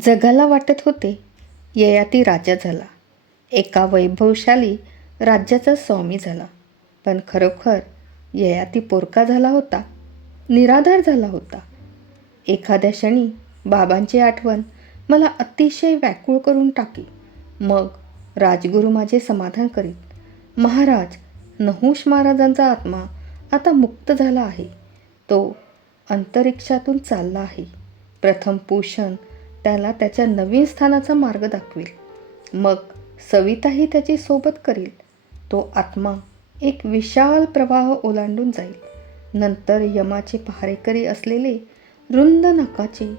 जगाला वाटत होते ययाती राजा झाला. एका वैभवशाली राज्याचा स्वामी झाला. पण खरोखर ययाती पोरका झाला होता निराधार झाला होता. एखाद्या क्षणी बाबांची आठवण मला अतिशय व्याकुळ करून टाकी. मग राजगुरू माझे समाधान करीत महाराज नहुष महाराजांचा आत्मा आता मुक्त झाला आहे. तो अंतरिक्षातून चालला आहे. प्रथम पूषण त्याला त्याच्या नवीन स्थानाचा मार्ग दाखवेल. मग सविताही त्याची सोबत करील. तो आत्मा एक विशाल प्रवाह ओलांडून जाईल. नंतर यमाचे पहारेकरी असलेले रुंद नकाचे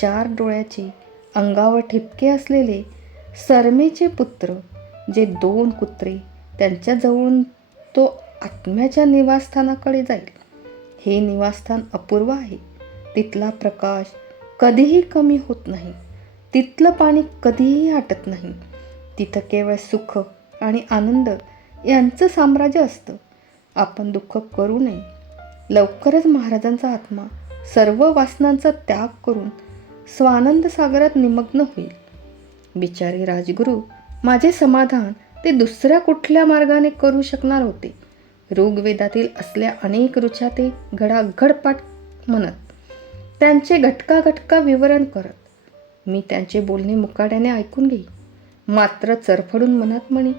चार डोळ्याचे अंगावर ठिपके असलेले सरमेचे पुत्र जे दोन कुत्रे त्यांच्याजवळून तो आत्म्याच्या निवासस्थानाकडे जाईल. हे निवासस्थान अपूर्व आहे. तिथला प्रकाश कधीही कमी होत नाही. तिथलं पाणी कधीही आटत नाही. तिथं केवळ सुख आणि आनंद यांचं साम्राज्य असतं. आपण दुःख करू नये. लवकरच महाराजांचा आत्मा सर्व वासनांचा त्याग करून स्वानंद सागरात निमग्न होईल. बिचारे राजगुरू माझे समाधान ते दुसऱ्या कुठल्या मार्गाने करू शकणार होते? ऋग्वेदातील असल्या अनेक रुचा ते घडाघड पाठ म्हणत त्यांचे घटका घटका विवरण करत. मी त्यांचे बोलणे मुकाट्याने ऐकून घेई. मात्र चरफडून मनात म्हणे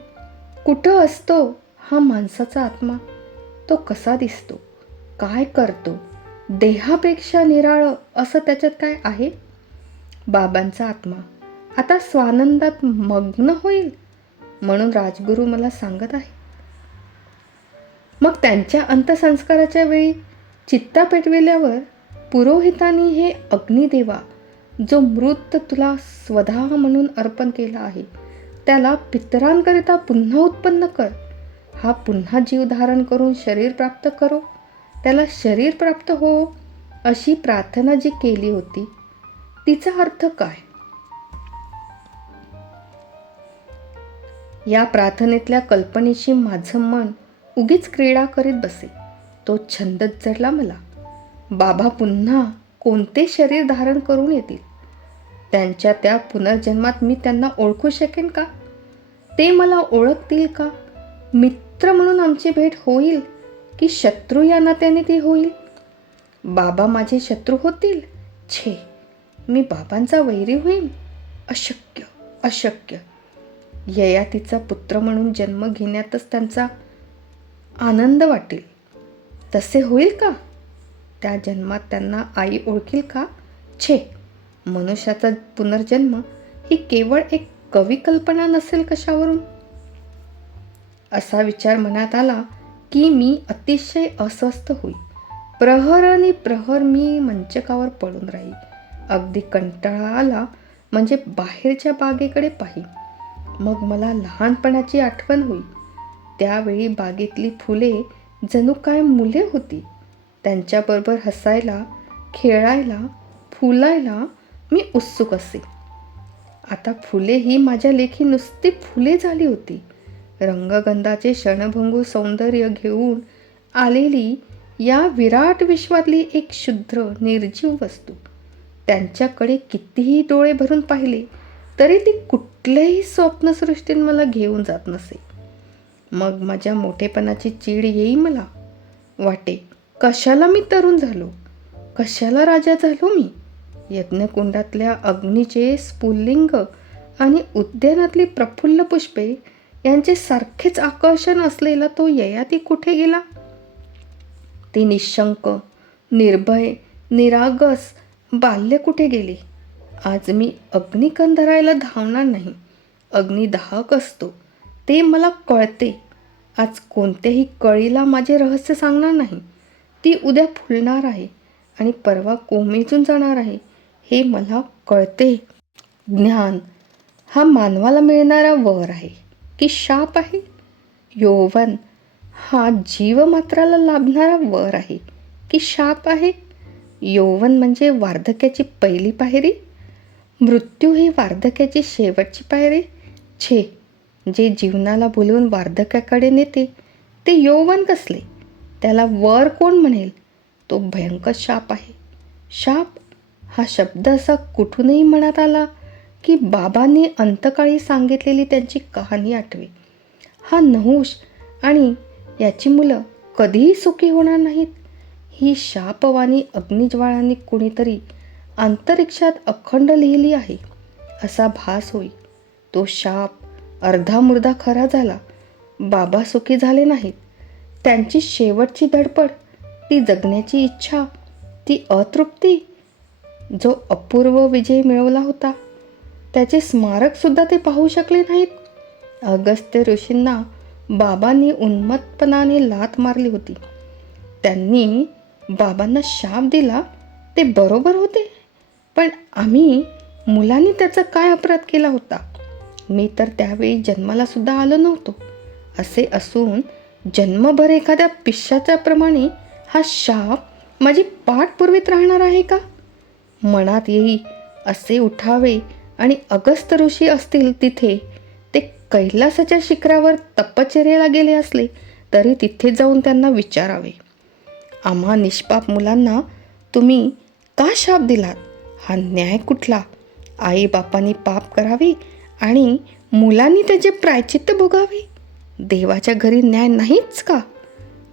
कुठं असतो हा माणसाचा आत्मा? तो कसा दिसतो? काय करतो? देहापेक्षा निराळं असं त्याच्यात काय आहे? बाबांचा आत्मा आता स्वानंदात मग्न होईल म्हणून राजगुरू मला सांगत आहे. मग त्यांच्या अंत्यसंस्काराच्या वेळी चित्ता पेटविल्यावर पुरोहितांनी हे अग्निदेवा जो मृत तुला स्वधा म्हणून अर्पण केला आहे त्याला पितरांकरिता पुन्हा उत्पन्न कर. हा पुन्हा जीव धारण करून शरीर प्राप्त करो. त्याला शरीर प्राप्त हो अशी प्रार्थना जी केली होती तिचा अर्थ काय? या प्रार्थनेतल्या कल्पनेशी माझं मन उगीच क्रीडा करीत बसे. तो छंदच जडला मला. बाबा पुन्हा कोणते शरीर धारण करून येतील? त्यांच्या त्या पुनर्जन्मात मी त्यांना ओळखू शकेन का? ते मला ओळखतील का? मित्र म्हणून आमची भेट होईल की शत्रू या नात्याने ती होईल? बाबा माझे शत्रू होतील? छे मी बाबांचा वैरी होईन? अशक्य अशक्य. ययातीचा पुत्र म्हणून जन्म घेण्यातच त्यांचा आनंद वाटेल. तसे होईल का? त्या जन्मात त्यांना आई ओळखील का? छे. मनुष्याचा पुनर्जन्म ही केवळ एक कवी कल्पना नसेल कशावरून? असा विचार मनात आला की मी अतिशय अस्वस्थ होई प्रहर आणि प्रहर मी मंचकावर पडून राही अगदी कंटाळा आला म्हणजे बाहेरच्या बागेकडे पाही मग मला लहानपणाची आठवण होई त्यावेळी बागेतली फुले जणू काय मुले होती? त्यांच्याबरोबर हसायला खेळायला फुलायला मी उत्सुक असे. आता फुले ही माझ्या लेखी नुसती फुले झाली होती. रंगगंधाचे क्षणभंगू सौंदर्य घेऊन आलेली या विराट विश्वातली एक शुद्र निर्जीव वस्तू. त्यांच्याकडे कितीही डोळे भरून पाहिले तरी ती कुठल्याही स्वप्नसृष्टीत मला घेऊन जात नसे. मग माझ्या मोठेपणाची चीड येई मला. वाटे कशाला मी तरुण झालो? कशाला राजा झालो मी? यज्ञकुंडातल्या अग्नीचे स्फुल्लिंग आणि उद्यानातली प्रफुल्ल पुष्पे यांचे सारखेच आकर्षण असलेला तो ययाती कुठे गेला? ती निशंक निर्भय निरागस बाल्य कुठे गेले? आज मी अग्निकंधरायला धावणार नाही. अग्नी दाहक असतो. ते मला कळते. आज कोणत्याही कळीला माझे रहस्य सांगणार नाही. ती उद्या फुलणार आहे आणि परवा कोमेजून जाणार आहे हे मला कळते. ज्ञान हा मानवाला मिळणारा वर आहे की शाप आहे? यौवन हा जीवमात्राला लाभणारा वर आहे की शाप आहे? यौवन म्हणजे वार्धक्याची पहिली पायरी? मृत्यू ही वार्धक्याची शेवटची पायरी? छे जे जीवनाला बोलवून वार्धक्याकडे नेते ते यौवन कसले? त्याला वर कोण म्हणेल? तो भयंकर शाप आहे. शाप हा शब्द असा कुठूनही मनात आला की बाबांनी अंतकाळी सांगितलेली त्यांची कहाणी आठवे. हा नहुष आणि याची मुलं कधीही सुखी होणार नाहीत. ही शापवाणी अग्निज्वाळांनी कुणीतरी अंतरिक्षात अखंड लिहिली आहे असा भास होई. तो शाप अर्धा मुर्दा खरा झाला. बाबा सुखी झाले नाहीत. त्यांची शेवटची धडपड ती जगण्याची इच्छा ती अतृप्ती जो अपूर्व विजय मिळवला होता त्याचे स्मारकसुद्धा ते पाहू शकले नाहीत. अगस्त्य ऋषींना बाबांनी उन्मत्तपणाने लात मारली होती. त्यांनी बाबांना शाप दिला ते बरोबर होते. पण आम्ही मुलांनी त्याचा काय अपराध केला होता? मी तर त्यावेळी जन्माला सुद्धा आलो नव्हतो. असे असून जन्मभर एखाद्या पिशाच्याप्रमाणे हा शाप माझी पाठ पुरवीत राहणार आहे का? मनात येई असे उठावे आणि अगस्त ऋषी असतील तिथे ते कैलासाच्या शिखरावर तपचर्याला गेले असले तरी तिथे जाऊन त्यांना विचारावे. आम्हा निष्पाप मुलांना तुम्ही का शाप दिलात? हा न्याय कुठला? आई बापांनी पाप करावे आणि मुलांनी त्याचे प्रायचित्त भोगावे? देवाच्या घरी न्याय नाहीच का?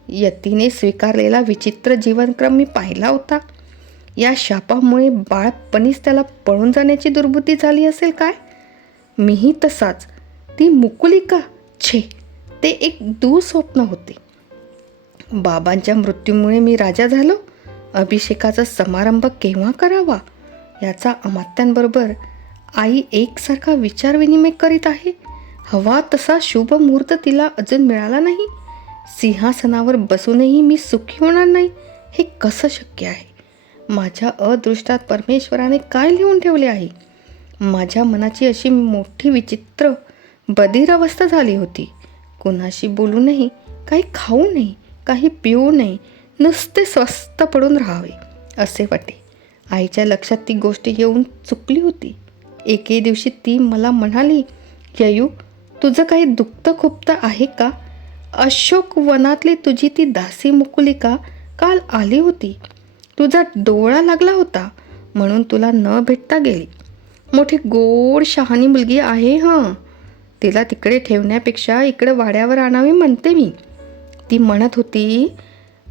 यतीने स्वीकारलेला विचित्र जीवनक्रम मी पाहिला होता. या शापामुळे बाळपणीच त्याला पळून जाण्याची दुर्बुद्धी झाली असेल काय? मीही तसाच. ती मुकुलिका छे ते एक दुःस्वप्न होते. बाबांच्या मृत्यूमुळे मी राजा झालो. अभिषेकाचा समारंभ केव्हा करावा? याचा अमात्यांबरोबर आई एकसारखा विचारविनिमय करीत आहे. हवा तसा शुभ मुहूर्त तिला अजून मिळाला नाही. सिंहासनावर बसूनही मी सुखी होणार नाही. हे कसं शक्य आहे? माझ्या अदृष्टात परमेश्वराने काय लिहून ठेवले आहे? माझ्या मनाची अशी मोठी विचित्र बधीर अवस्था झाली होती. कुणाशी बोलू नाही काही खाऊ नये काही पिऊ नये नुसते स्वस्त पडून राहावे असे वाटे. आईच्या लक्षात ती गोष्ट येऊन चुकली होती. एके दिवशी ती मला म्हणाली ययू तुझं काही दुखतं खुपतं आहे का? अशोक वनातली तुझी ती दासी मुकुलिका काल आली होती. तुझा डोळा लागला होता म्हणून तुला न भेटता गेली. मोठी गोड शहाणी मुलगी आहे हां. तिला तिकडे ठेवण्यापेक्षा इकडे वाड्यावर आणावी म्हणते मी. ती म्हणत होती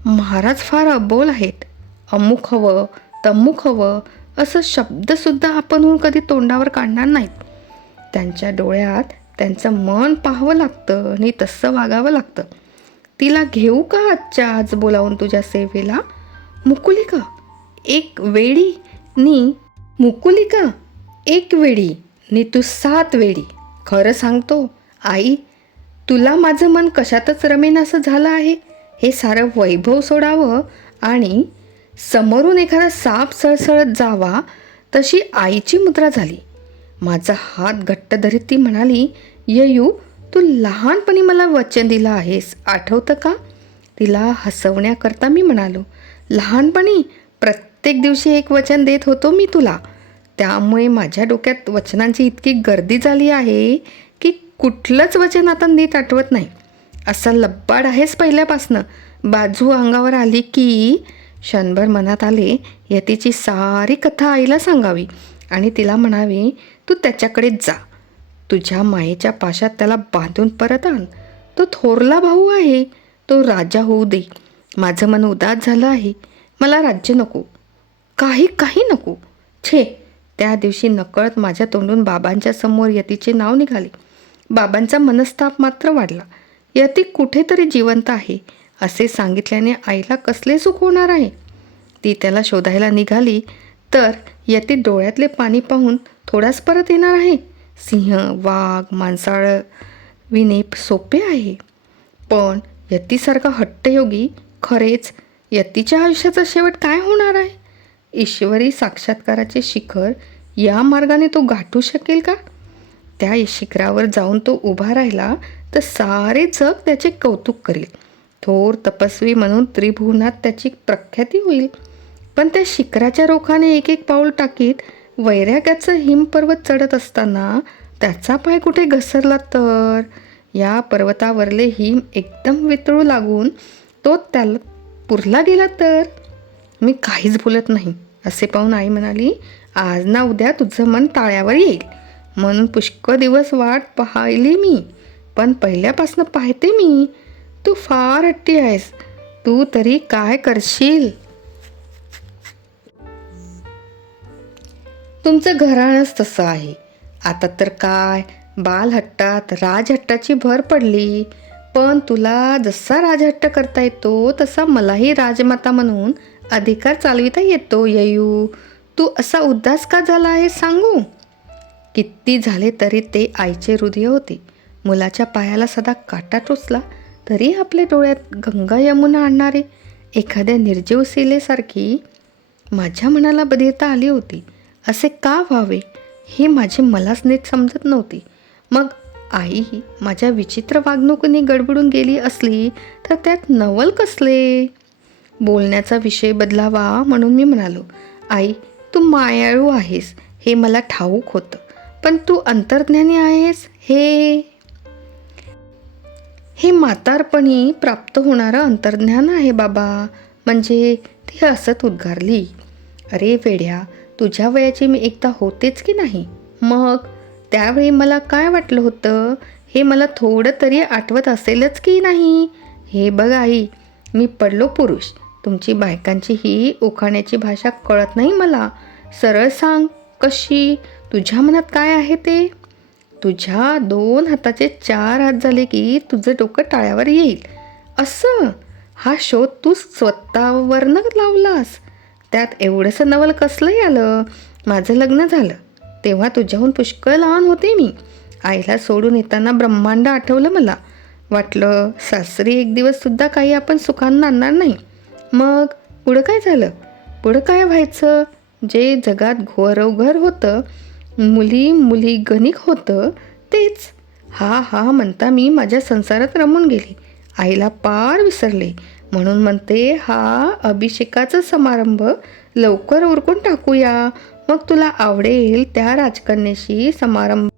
महाराज फार अबोल आहेत. अमुक हवं तमुक हवं असं शब्दसुद्धा आपण हो कधी तोंडावर काढणार नाहीत. त्यांच्या डोळ्यात त्यांचं मन पाहावं लागतं आणि तसं वागावं लागतं. तिला घेऊ का आजच्या आज बोलावून तुझ्या सेवेला? मुकुलिका एक वेळी नी मुकुलिका एक वेळी नी तू सात वेळी खरं सांगतो आई तुला माझं मन कशातच रमेन असं झालं आहे? हे सारं वैभव सोडावं आणि समोरून एखादा साप सळसळत जावा तशी आईची मुद्रा झाली. माझा हात घट्ट धरीत ती म्हणाली ययू तू लहानपणी मला वचन दिलं आहेस आठवतं का? तिला हसवण्याकरता मी म्हणालो लहानपणी प्रत्येक दिवशी एक वचन देत होतो मी तुला. त्यामुळे माझ्या डोक्यात वचनांची इतकी गर्दी झाली आहे की कुठलंच वचन आता नीट आठवत नाही. असा लब्बाड आहेस पहिल्यापासनं. बाजू अंगावर आली की क्षणभर मनात आले यतीची सारी कथा आईला सांगावी आणि तिला म्हणावी तू त्याच्याकडेच जा. तुझ्या मायेच्या पाशात त्याला बांधून परत आण. तो थोरला भाऊ आहे. तो राजा होऊ दे. माझं मन उदास झालं आहे. मला राज्य नको. काही काही नको. छे. त्या दिवशी नकळत माझ्या तोंडून बाबांच्या समोर यतीचे नाव निघाले. बाबांचा मनस्ताप मात्र वाढला. यती कुठेतरी जिवंत आहे असे सांगितल्याने आईला कसले सुख होणार आहे? ती त्याला शोधायला निघाली. तर यती डोळ्यातले पाणी पाहून थोडाच परत येणार आहे. सिंह वाघ माणसाळ विणे सोपे आहे. पण यतीसारखा हट्टयोगी खरेच यतीच्या आयुष्याचा शेवट काय होणार आहे? ईश्वरी साक्षात्काराचे शिखर या मार्गाने तो गाठू शकेल का? त्या शिखरावर जाऊन तो उभा राहिला तर सारे जग त्याचे कौतुक करेल. थोर तपस्वी म्हणून त्रिभुवनात त्याची प्रख्याती होईल. पण त्या शिखराच्या रोखाने एक एक पाऊल टाकीत वैराग्याचं हिमपर्वत चढत असताना त्याचा पाय कुठे घसरला तर? या पर्वतावरले हिम एकदम वितळू लागून तो त्याला पुरला गेला तर? मी काहीच बोलत नाही असे पाहून आई म्हणाली आज ना उद्या तुझं मन ताळ्यावर येईल. म्हणून पुष्कळ दिवस वाट पाहिली मी पण पहिल्यापासून पाहते मी. तू फार हट्टी आहेस. तू तरी काय करशील? तुमचं घराणंच तसं आहे. आता तर काय? बालहट्टात राजहट्टाची भर पडली. पण तुला जसा राजहट्ट करता येतो तसा मलाही राजमाता म्हणून अधिकार चालविता येतो ययू. तू असा उदास का झाला आहे सांगू? किती झाले तरी ते आईचे हृदय होते. मुलाच्या पायाला सदा काटा टोचला तरी आपल्या डोळ्यात गंगा यमुना आणणारे एखाद्या निर्जीव शिलेसारखी माझ्या मनाला बधिरता आली होती. असे का व्हावे? हे माझे मलाच नीट समजत नव्हती. मग आई माझ्या विचित्र वागणुकीने गडबडून गेली असली तर त्यात नवल कसले? बोलण्याचा विषय बदलावा म्हणून मी म्हणालो आई तू मायाळू आहेस. हे मला ठाऊक होतं. पण तू अंतर्ज्ञानी आहेस हे? हे म्हातारपणी प्राप्त होणारं अंतर्ज्ञान आहे बाबा. म्हणजे ती हसत उद्गारली. अरे वेड्या तुझ्या वयाची मी एकदा होतेच की नाही? मग? त्यावेळी मला काय वाटलं होतं? हे मला थोडं तरी आठवत असेलच की नाही? हे बघ आई मी पडलो पुरुष. तुमची बायकांची ही उखाण्याची भाषा कळत नाही मला. सरळ सांग कशी? तुझ्या मनात काय आहे ते? तुझ्या दोन हाताचे चार हात झाले की तुझं डोकं टाळ्यावर येईल. असं? हा शोध तू स्वतःवरनं लावलास. त्यात एवढंसं नवल कसलंही आलं माझं लग्न झालं. तेव्हा तुझ्याहून पुष्कळ लहान होते मी. आईला सोडून येताना ब्रह्मांड आठवलं मला. वाटलं सासरी एक दिवससुद्धा काही आपण सुखांना आणणार नाही. मग पुढं काय झालं? पुढं काय व्हायचं? जे जगात घोरवघर होतं मुली मुली गणिक होतं तेच. हा हा म्हणता मी माझ्या संसारात रमून गेले. आईला पार विसरले. म्हणून म्हणते हा अभिषेकाचा समारंभ लवकर उरकून टाकूया. मग तुला आवडेल त्या राजकन्याशी समारंभ